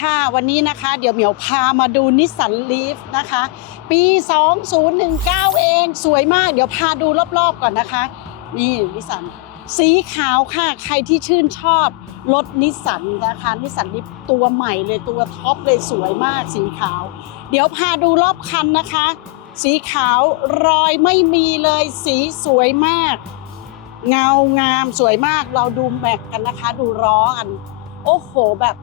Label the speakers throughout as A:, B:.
A: ค่ะ วันนี้นะคะเดี๋ยวเหมียวพามาดูนิสสันลีฟนะคะ ปี 2019 เองสวยมาก เดี๋ยวพาดูรอบๆก่อนนะคะ นี่นิสสันสีขาวค่ะ ใครที่ชื่นชอบรถนิสสันนะคะนิสสันลีฟตัวใหม่เลยตัวท็อปเลยสวยมากสีขาว เดี๋ยวพาดูรอบคันนะคะ สีขาวรอยไม่มีเลยสีสวยมาก เงางามสวยมากเราดูแม็กกันนะคะ ดูล้อกัน โอ้โหแบบ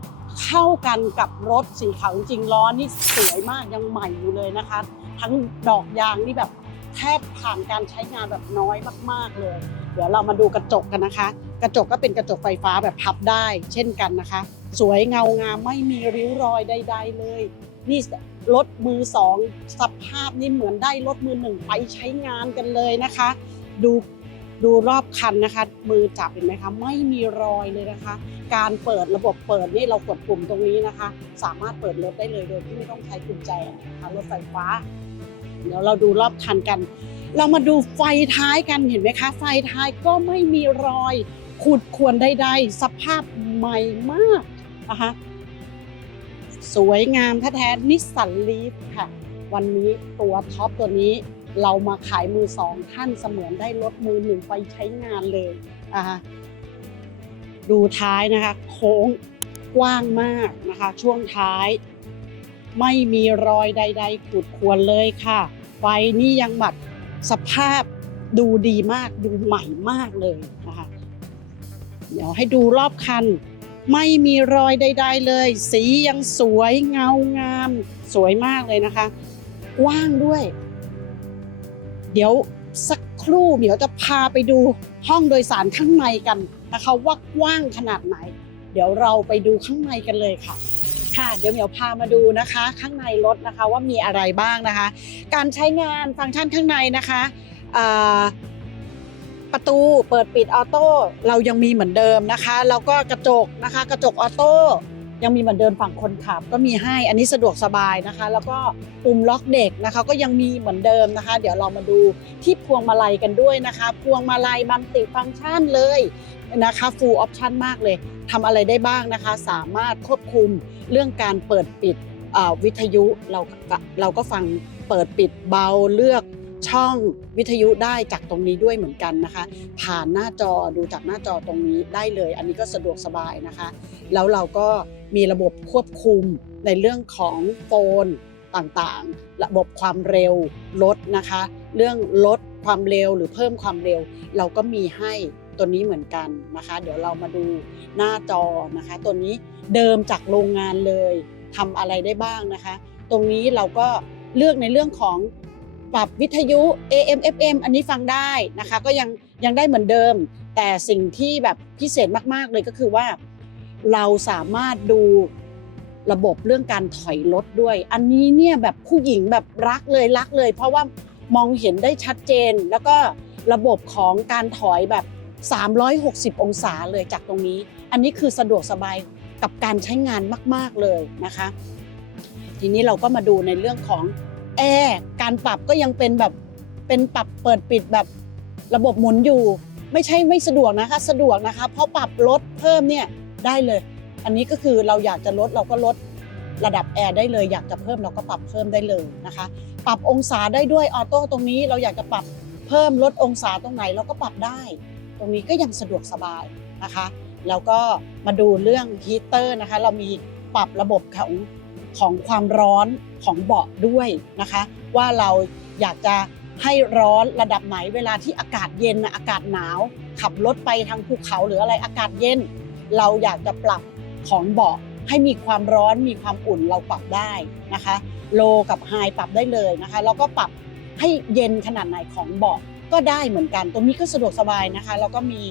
A: เข้ากันกับรถสีขาวจริงๆล้อนี่สวยมากยังใหม่อยู่เลยนะคะ ทั้งดอกยางนี่แบบแทบผ่านการใช้งานแบบน้อยมากๆเลย เดี๋ยวเรามาดูกระจกกันนะคะ กระจกก็เป็นกระจกไฟฟ้าแบบพับได้ เช่นกันนะคะ สวยเงางามไม่มีริ้วรอยใด ๆ เลย นี่รถมือสองสภาพนี่เหมือนได้รถมือหนึ่งไปใช้งานกันเลยนะคะ ดู ดูรอบคันนะคะ มือจับเห็นไหมคะ ไม่มีรอยเลยนะคะ การเปิดระบบเปิดนี่เรากดปุ่มตรงนี้นะคะ สามารถเปิดรถได้เลยโดยที่ไม่ต้องใช้กุญแจนะคะรถไฟฟ้า เดี๋ยวเราดูรอบคันกัน เรามาดูไฟท้ายกันเห็นไหมคะ ไฟท้ายก็ไม่มีรอยขูดข่วนใดๆสภาพใหม่มากนะคะสวยงามแท้ๆนิสสันลีฟค่ะ วันนี้ตัวท็อปตัวนี้ เรามาขายมือสองท่านเสมือนได้รถมือหนึ่งไปใช้งานเลยนะคะดูท้ายนะคะ โค้งกว้างมากนะคะ ช่วงท้าย ไม่มีรอยใด ๆขูดควรเลยค่ะ ไฟนี่ยังแบบสภาพดูดีมากดูใหม่มากเลยนะคะเดี๋ยวให้ดูรอบคัน ไม่มีรอยใด ๆ เลย สียังสวยเงางาม สวยมากเลยนะคะ กว้างด้วย เดี๋ยวสักครู่เดี๋ยวจะพาไปดูห้องโดยสารข้างในกันนะคะว่ากว้างขนาดไหน เดี๋ยวเราไปดูข้างในกันเลยค่ะ ค่ะ เดี๋ยวเหมียวพามาดูนะคะ ข้างในรถนะคะว่ามีอะไรบ้างนะคะ การใช้งานฟังก์ชันข้างในนะคะประตูเปิดปิดออโต้เรายังมีเหมือนเดิมนะคะแล้วก็กระจกนะคะ กระจกออโต้ ยังมีเหมือนเดิมฝั่งคนขับก็มีให้อันนี้สะดวกสบายนะคะ แล้วก็ปุ่มล็อกเด็กนะคะ ก็ยังมีเหมือนเดิมนะคะ เดี๋ยวเรามาดูที่พวงมาลัยกันด้วยนะคะ พวงมาลัยมัลติฟังก์ชันเลยนะคะ full option มากเลยทำอะไรได้บ้างนะคะ สามารถควบคุมเรื่องการเปิดปิดวิทยุเราเราก็ฟังเปิดปิดเบาเลือก ช่องวิทยุได้จากตรงนี้ด้วยเหมือนกันนะคะ ผ่านหน้าจอดูจากหน้าจอตรงนี้ได้เลย อันนี้ก็สะดวกสบายนะคะ แล้วเราก็มีระบบควบคุมในเรื่องของโฟนต่างๆ ระบบความเร็วลดนะคะ เรื่องลดความเร็วหรือเพิ่มความเร็ว เราก็มีให้ตัวนี้เหมือนกันนะคะ เดี๋ยวเรามาดูหน้าจอนะคะ ตัวนี้เดิมจากโรงงานเลยทำอะไรได้บ้างนะคะ ตรงนี้เราก็เลือกในเรื่องของ ปรับวิทยุ AM FM อันนี้ฟังได้นะคะก็ยังยังได้เหมือนเดิม แต่สิ่งที่แบบพิเศษมากๆเลยก็คือว่า เราสามารถดูระบบเรื่องการถอยรถด้วย อันนี้เนี่ยแบบผู้หญิงแบบรักเลยรักเลย เพราะว่ามองเห็นได้ชัดเจน แล้วก็ระบบของการถอยแบบ 360 องศาเลยจากตรงนี้ อันนี้คือสะดวกสบายกับการใช้งานมาก ๆเลยนะคะ ทีนี้เราก็มาดูในเรื่องของ แอร์การปรับก็ยังเป็นแบบเป็นปรับเปิดปิดแบบระบบหมุนอยู่ ไม่ใช่ไม่สะดวกนะคะ สะดวกนะคะเพราะปรับลดเพิ่มเนี่ยได้เลย อันนี้ก็คือเราอยากจะลดเราก็ลดระดับแอร์ได้เลย อยากจะเพิ่มเราก็ปรับเพิ่มได้เลยนะคะ ปรับองศาได้ด้วยออโต้ตรงนี้เราอยากจะปรับเพิ่มลดองศาตรงไหนเราก็ปรับได้ ตรงนี้ก็ยังสะดวกสบายนะคะ แล้วก็มาดูเรื่องฮีเตอร์นะคะ เรามีปรับระบบของ ของความร้อนของเบาะด้วยนะคะ ว่าเราอยากจะให้ร้อนระดับไหนเวลาที่อากาศเย็นอากาศหนาว ขับรถไปทางภูเขาหรืออะไรอากาศเย็น เราอยากจะปรับของเบาะให้มีความร้อนมีความอุ่นเราปรับได้นะคะโลกับไฮปรับได้เลยนะคะแล้วก็ปรับให้เย็นขนาดไหนของเบาะก็ได้เหมือนกัน ตรงนี้ก็สะดวกสบายนะคะแล้วก็มี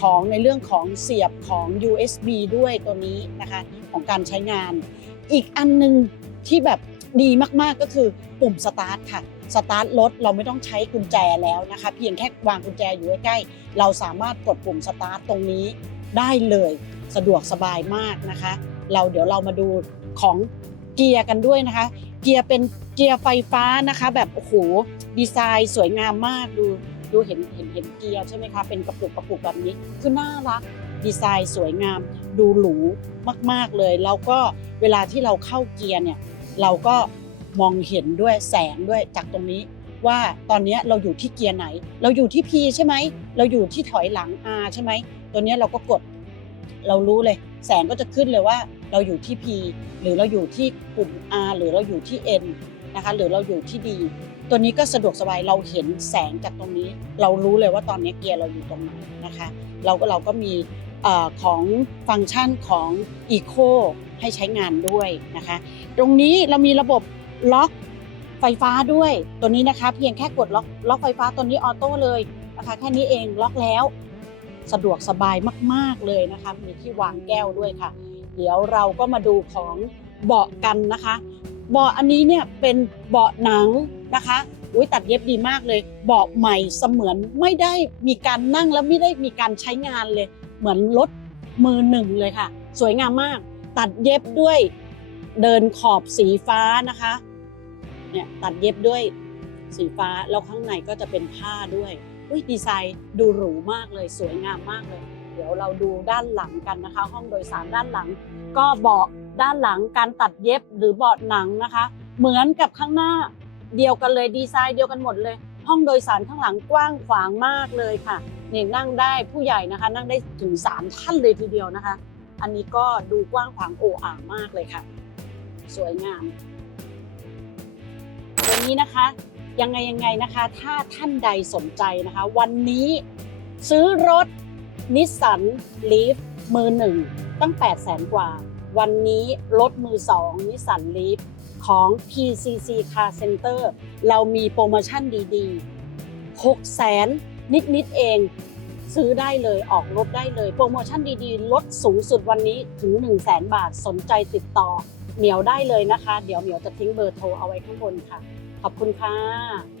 A: ของในเรื่องของเสียบของ USB ด้วยตัวนี้นะคะของการใช้งาน อีกอันหนึงที่แบบดีมากๆก็คือปุ่มสตาร์ทค่ะสตาร์ทรถเราไม่ต้องใช้กุญแจแล้วนะคะ เพียงแค่วางกุญแจอยู่ใกล้ๆเราสามารถกดปุ่มสตาร์ทตรงนี้ได้เลยสะดวกสบายมากนะคะ เราเดี๋ยวเรามาดูของเกียร์กันด้วยนะคะ เกียร์เป็นเกียร์ไฟฟ้านะคะ แบบโอ้โหดีไซน์สวยงามมากดู ดูเห็นเห็นเห็นเกียร์ใช่ไหมคะเป็นกระปุกกระปุกแบบนี้คือน่ารักดีไซน์สวยงาม ดูหรูมาก ๆเลย แล้วก็เวลาที่เราเข้าเกียร์เนี่ยเราก็มองเห็นด้วยแสงด้วยจากตรงนี้ ว่าตอนนี้เราอยู่ที่เกียร์ไหน เราอยู่ที่ P ใช่ไหมเราอยู่ที่ถอยหลัง R ใช่ไหมตัวนี้เราก็กด เรารู้เลย แสงก็จะขึ้นเลยว่า เราอยู่ที่ P หรือเราอยู่ที่กลุ่ม R หรือเราอยู่ที่ N นะคะหรือเราอยู่ที่ D ตัวนี้ก็สะดวกสบายเราเห็นแสงจากตรงนี้ เรารู้เลยว่าตอนนี้เกียร์เราอยู่ตรงไหนนะคะเราก็เราก็มีอของฟังก์ชันของ Eco ให้ใช้งานด้วยนะคะ ตรงนี้เรามีระบบล็อกไฟฟ้าด้วย ตัวนี้นะคะ เพียงแค่กดล็อกล็อกไฟฟ้าตัวนี้ออโต้เลยนะคะแค่นี้เองล็อกแล้วสะดวกสบายมาก ๆเลยนะคะมีที่วางแก้วด้วยค่ะ เดี๋ยวเราก็มาดูของเบาะกันนะคะ เบาะอันนี้เนี่ยเป็นเบาะหนังนะคะอุ้ยตัดเย็บดีมากเลยเบาะใหม่เสมือนไม่ได้มีการนั่งแล้วไม่ได้มีการใช้งานเลย เหมือนรถมือหนึ่งเลยค่ะ สวยงามมาก ตัดเย็บด้วยเดินขอบสีฟ้านะคะเนี่ยตัดเย็บด้วยสีฟ้าแล้วข้างในก็จะเป็นผ้าด้วยอุ้ยดีไซน์ดูหรูมากเลย สวยงามมากเลย ดี๋ยวเราดูด้านหลังกันนะคะ ห้องโดยสารด้านหลัง ก็เบาะด้านหลังการตัดเย็บหรือเบาะหนังนะคะ เหมือนกับข้างหน้าเดียวกันเลยดีไซน์เดียวกันหมดเลย ห้องโดยสารข้างหลังกว้างขวางมากเลยค่ะเนี่ยนั่งได้ผู้ใหญ่นะคะ นั่งได้ถึง 3 ท่านเลยทีเดียวนะคะ อันนี้ก็ดูกว้างขวางโอ่อ่ามากเลยค่ะ สวยงามวันนี้นะคะยังไงยังไงนะคะ ถ้าท่านใดสนใจนะคะ วันนี้ซื้อรถ นิสสันลีฟมือหนึ่งตั้ง 8 0 0แสนกว่า วันนี้รถมือสองนิสสันลีฟของ PCC Car Center เรามีโปรโมชั่นดีๆ6แสนนิด ๆ เองซื้อได้เลยออกรถได้เลย โปรโมชั่นดีๆ ลดสูงสุดวันนี้ถึง 1 0 0 0 0แสนบาทสนใจติดต่อ เหมียวได้เลยนะคะ เดี๋ยวเหมียวจะทิ้งเบอร์โทรเอาไว้ข้างบนค่ะ ขอบคุณค่ะ